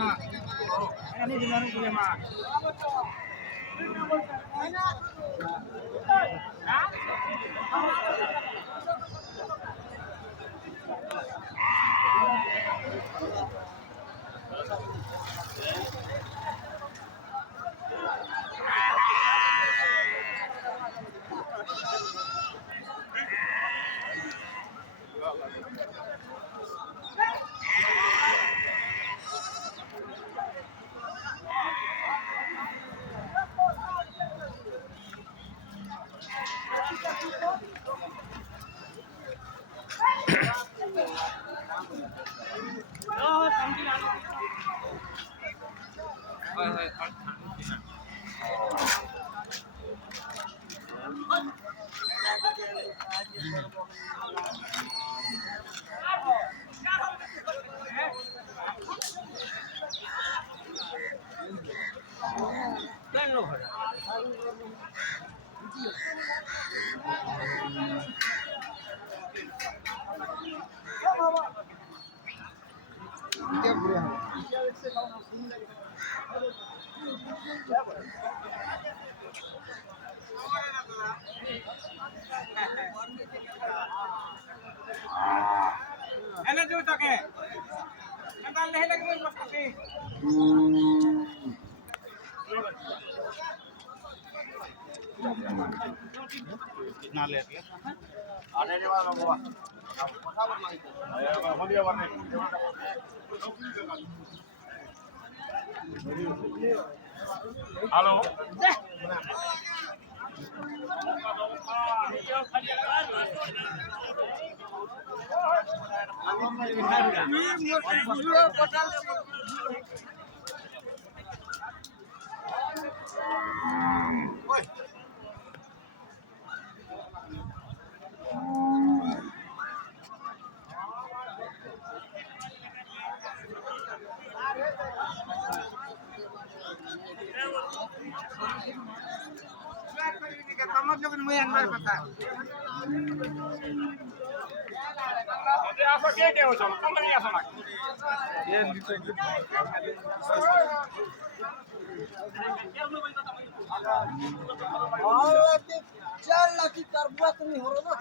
Ini di mana dia mah? Enak juga ke? Nanti leh lagi mas kaki. Nah lihat ya. Ada di mana bawa? Mau dia warna. Halo. Apa dia usah? Kamu ni apa nak? चार लाख की कारबुआ तो नहीं हो रहा ना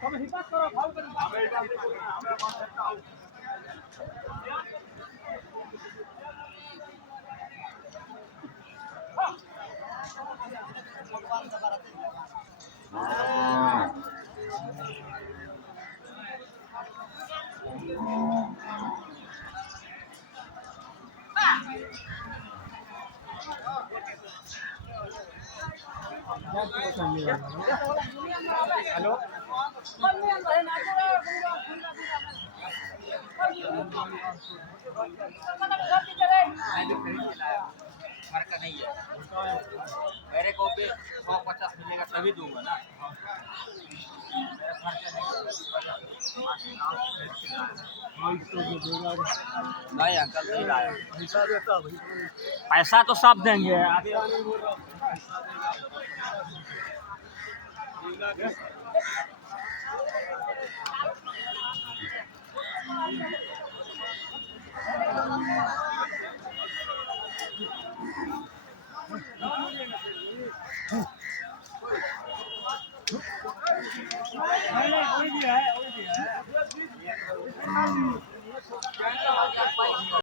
Kamu hibat kau, kau kan? Halo. फर्क नहीं है मेरे को भी 150 मिलेगा तभी दूंगा ना नहीं अंकल नहीं लाया पैसा तो सब देंगे आप